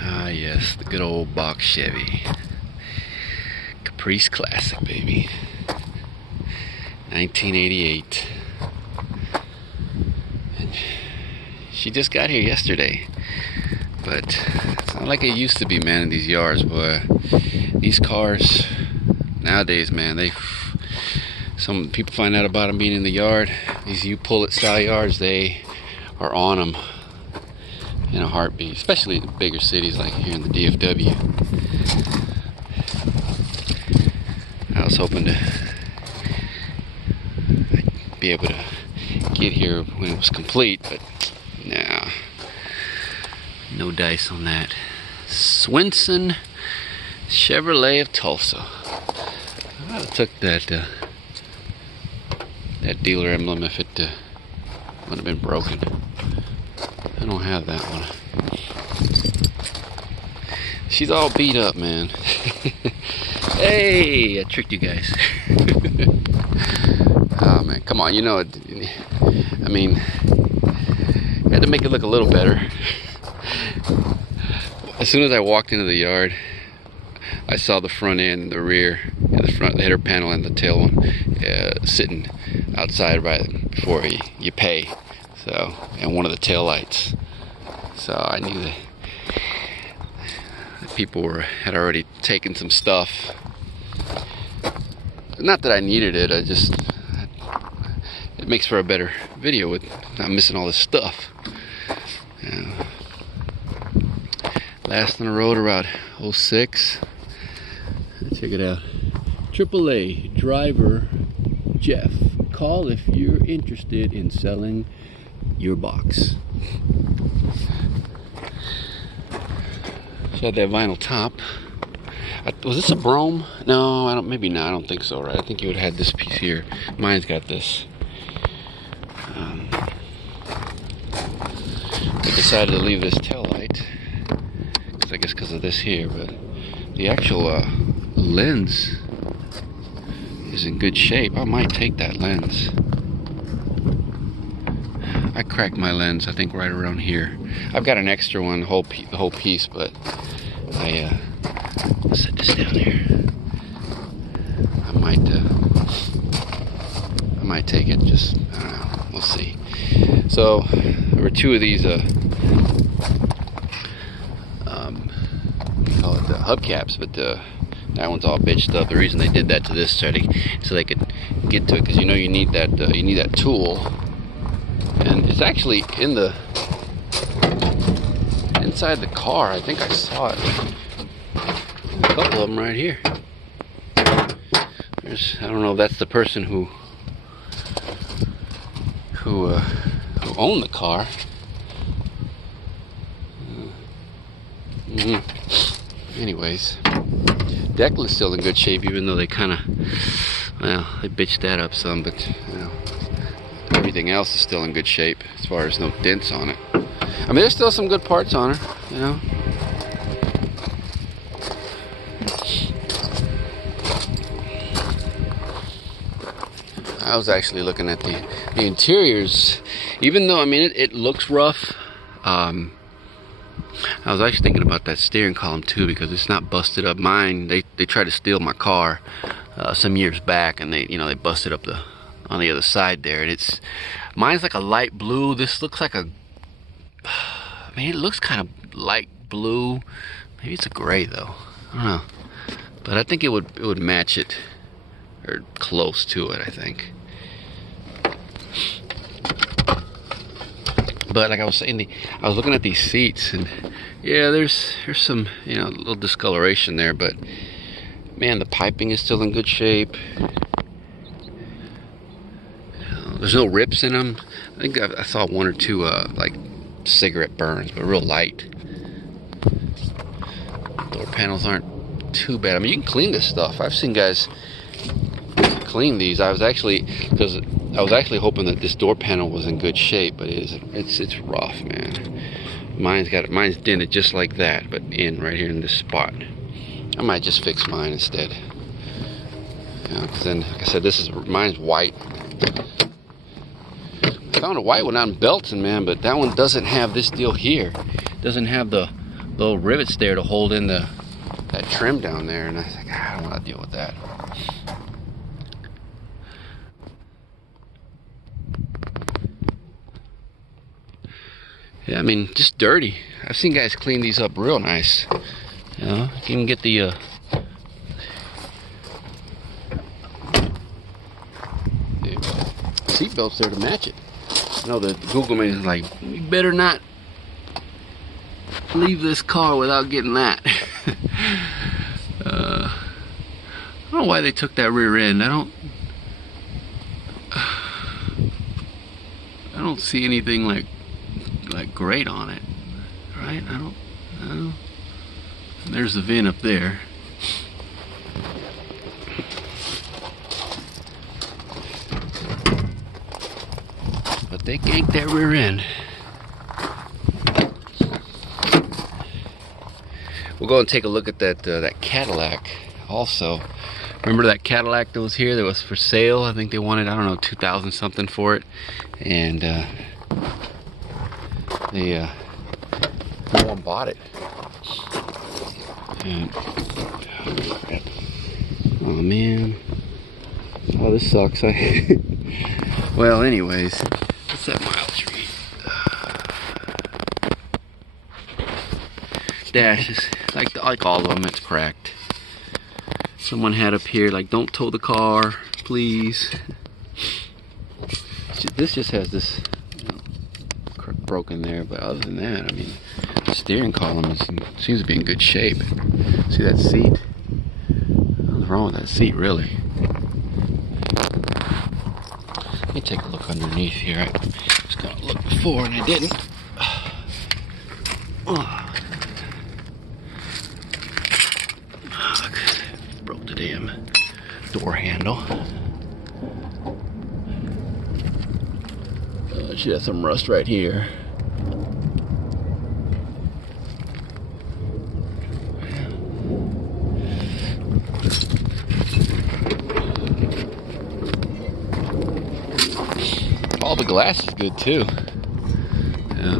Ah, yes, the good old box Chevy. Caprice Classic, baby. 1988. And she just got here yesterday. But it's not like it used to be, man, in these yards, boy. These cars, nowadays, man, some people find out about them being in the yard. These you-pull-it style yards, they are on them in a heartbeat, especially in bigger cities like here in the DFW. I was hoping to be able to get here when it was complete, but nah, no dice on that. Swinson Chevrolet of Tulsa. I would have took that dealer emblem if it would have been broken. I don't have that one. She's all beat up, man. Hey, I tricked you guys. Oh man, come on, you know it. I mean, I had to make it look a little better. As soon as I walked into the yard, I saw the front end and the rear, the front, the header panel and the tail one sitting outside right before you pay. So, and one of the tail lights. So I knew that people had already taken some stuff. Not that I needed it. It makes for a better video with not missing all this stuff. Yeah. Last on the road around 06. Check it out. AAA driver Jeff. Call if you're interested in selling your box. She had that vinyl top. Was this a Brome? No, I don't. Maybe not. I don't think so. Right? I think you would have had this piece here. Mine's got this. I decided to leave this tail light, I guess because of this here. But the actual lens is in good shape. I might take that lens. I cracked my lens, I think, right around here. I've got an extra one, the whole piece, but I set this down here. I might take it. Just I don't know. We'll see. So there were two of these. We call it the hubcaps, but that one's all bitched up. The reason they did that to this setting so they could get to it, because you know you need that tool. And it's actually in the inside the car. I think I saw it. A couple of them right here. I don't know if that's the person who owned the car. Anyways, decal is still in good shape, even though they kind of, well, they bitched that up some, but you know. Everything else is still in good shape as far as no dents on it. I mean, there's still some good parts on her, you know. I was actually looking at the interiors, even though, I mean, it looks rough. I was actually thinking about that steering column too, because it's not busted up. Mine, they tried to steal my car some years back, and they busted up on the other side there, and mine's like a light blue. This looks like it looks kind of light blue. Maybe it's a gray though. I don't know, but I think it would match it, or close to it, I think. But like I was saying, I was looking at these seats, and yeah, there's some little discoloration there, but man, the piping is still in good shape. There's no rips in them. I think I saw one or two like cigarette burns, but real light. Door panels aren't too bad. I mean, you can clean this stuff. I've seen guys clean these. I was actually hoping that this door panel was in good shape, but it's rough, man. Mine's dented just like that, but right here in this spot. I might just fix mine instead. Because then, like I said, mine's white. I found a white one out in Belton, man, but that one doesn't have this deal here. It doesn't have the little rivets there to hold in that trim down there, and I was like, I don't want to deal with that. Yeah, I mean, just dirty. I've seen guys clean these up real nice. You know, you can get the seat belts there to match it. No, the Google man is like, you better not leave this car without getting that. I don't know why they took that rear end. I don't see anything like great on it, right? I don't. There's the VIN up there. But they ganked that rear end. We'll go and take a look at that Cadillac also. Remember that Cadillac that was here that was for sale? I think they wanted, I don't know, 2,000 something for it, and no one bought it. And, oh man, oh, this sucks. Well, anyways, what's that mileage read? Dash is like all of them, it's cracked. Someone had up here like, don't tow the car, please. This just has this, you know, broken there, but other than that, I mean, the steering column seems to be in good shape. See that seat? Nothing's wrong with that seat, really. Let me take a look underneath here. I was gonna look before and I didn't. Broke the damn door handle. Should have some rust right here. All the glass is good too. Yeah.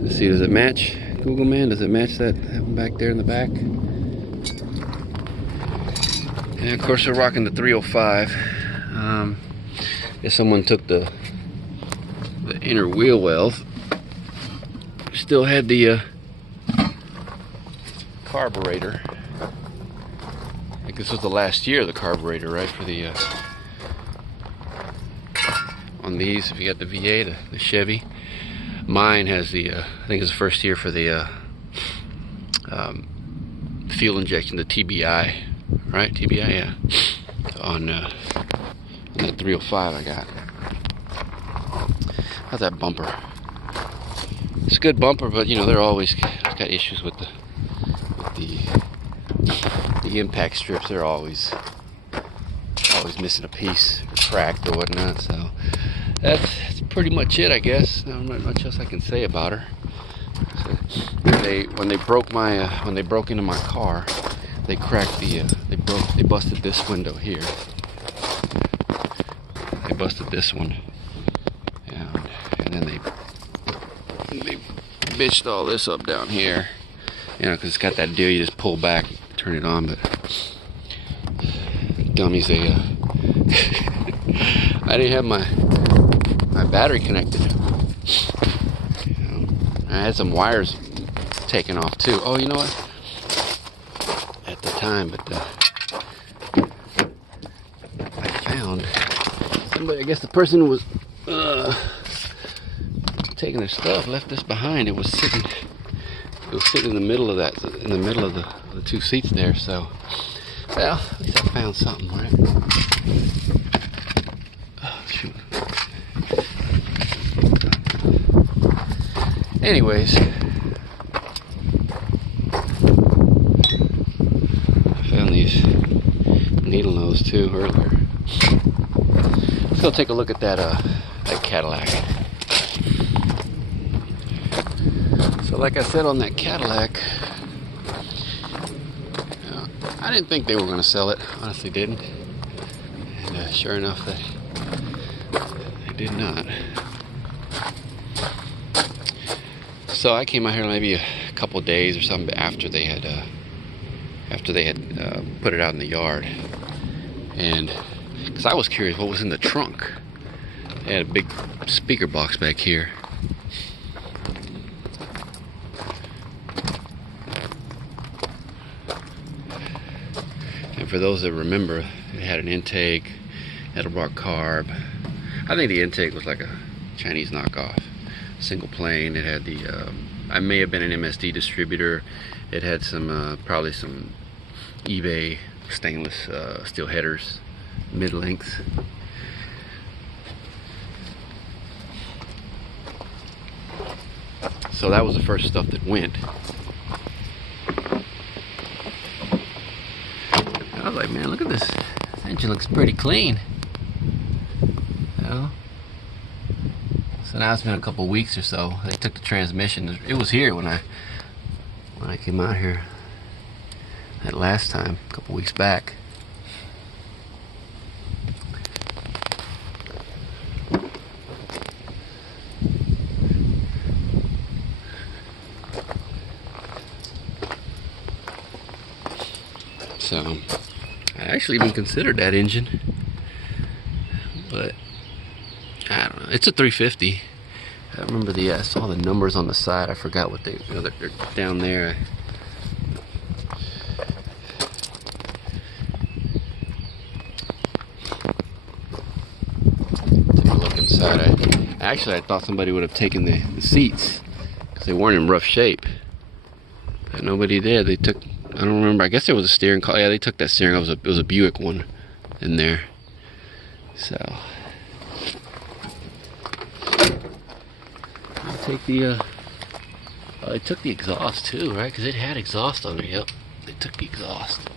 Let's see, does it match Google Man? Does it match that one back there in the back? And of course we're rocking the 305. If someone took the inner wheel wells, still had the carburetor. I think this was the last year of the carburetor, right? For the on these, if you got the VA, the Chevy. Mine has the I think it's the first year for the fuel injection, the TBI, right? TBI, yeah. On that 305 I got. How's that bumper? It's a good bumper, but you know they're always got issues with the impact strips. They're always missing a piece, or cracked or whatnot. So that's pretty much it, I guess. Not much else I can say about her. So when they broke into my car, they cracked they busted this window here. They busted this one. And then they bitched all this up down here, you know, because it's got that deal you just pull back, turn it on. But dummies, they I didn't have my battery connected. You know, I had some wires taken off too. Oh, you know what? At the time, but I found somebody. I guess the person was taking their stuff, left this behind. It was sitting in the middle of the two seats there. So, well, at least I found something, right? Oh, shoot. Anyways, I found these needle nose too earlier. Let's go take a look at that Cadillac. So like I said on that Cadillac, I didn't think they were going to sell it. Honestly didn't. And sure enough, they did not. So I came out here maybe a couple days or something after they had put it out in the yard. And because I was curious what was in the trunk. They had a big speaker box back here. And for those that remember, it had an intake, had a brought carb. I think the intake was like a Chinese knockoff, single plane. It had the, I may have been an MSD distributor. It had some, probably some eBay stainless steel headers, mid-lengths. So that was the first stuff that went. I was like, man, look at this. This engine looks pretty clean. You know? So now it's been a couple weeks or so. They took the transmission. It was here when I came out here that last time, a couple weeks back. So I actually even considered that engine, but I don't know. It's a 350. I remember I saw the numbers on the side. I forgot what they're down there. Take a look inside. I thought somebody would have taken the seats because they weren't in rough shape, but nobody did. They took. I don't remember. I guess there was a steering column. Yeah, they took that steering. It was a Buick one in there. So I'll take the. They took the exhaust too, right? Because it had exhaust on it. Yep, they took the exhaust.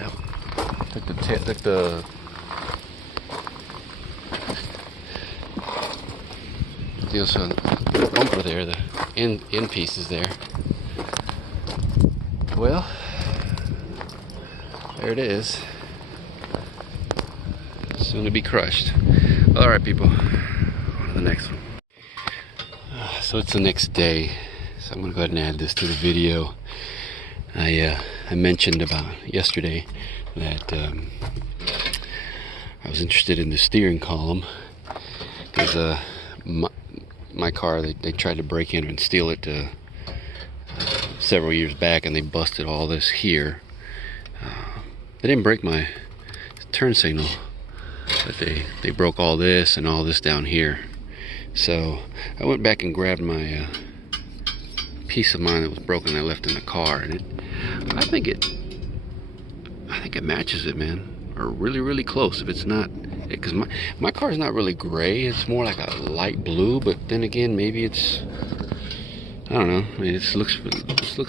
Yep. Took the bumper there. The end pieces there. Well, there it is. Soon to be crushed. Alright people, on to the next one. So it's the next day, so I'm going to go ahead and add this to the video. I mentioned about yesterday that I was interested in the steering column because my car, they tried to break in and steal it several years back, and they busted all this here. They didn't break my turn signal, but they broke all this and all this down here. So I went back and grabbed my piece of mine that was broken I left in the car, and I think it matches it, man, or really close. If it's not, because my car is not really gray, it's more like a light blue, but then again, maybe it's, I don't know. I mean, this looks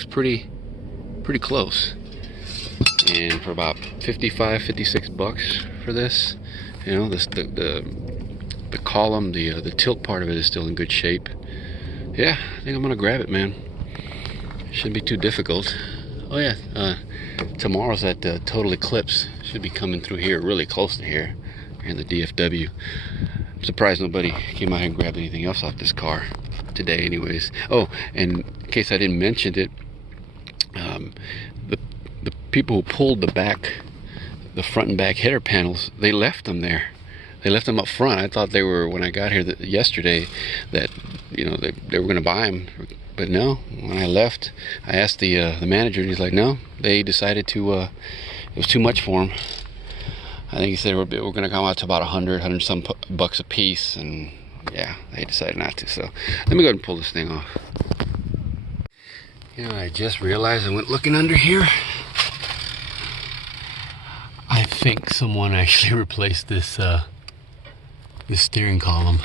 pretty close. And for about 55, 56 bucks for this, you know, the column, the tilt part of it is still in good shape. Yeah, I think I'm gonna grab it, man. Shouldn't be too difficult. Oh yeah, tomorrow's that total eclipse. Should be coming through here, really close to here in the DFW. I'm surprised nobody came out here and grabbed anything else off this car today anyways. Oh, and in case I didn't mention it, the people who pulled the front and back header panels, they left them there. They left them up front. I thought they were, when I got here yesterday, that, you know, they were going to buy them, but no. When I left, I asked the manager, and he's like, no, they decided to, it was too much for them. I think he said we're going to come out to about 100 some bucks a piece, and yeah, they decided not to. So let me go ahead and pull this thing off. You know, I just realized I went looking under here. I think someone actually replaced this this steering column.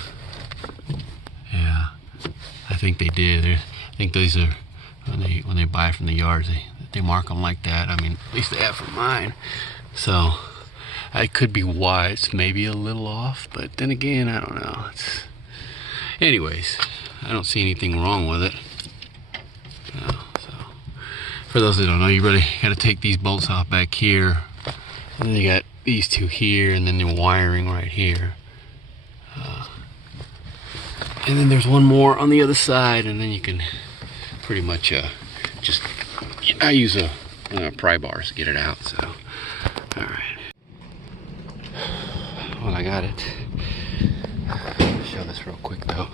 Yeah, I think they did. I think these are when they buy from the yards, they mark them like that. I mean, at least they have for mine. So it could be why it's maybe a little off, but then again, I don't know. Anyways, I don't see anything wrong with it. So for those that don't know, you really got to take these bolts off back here, and then you got these two here, and then the wiring right here, and then there's one more on the other side, and then you can pretty much just, I use a pry bars to get it out. So, all right. Well, I got it. Show this real quick though.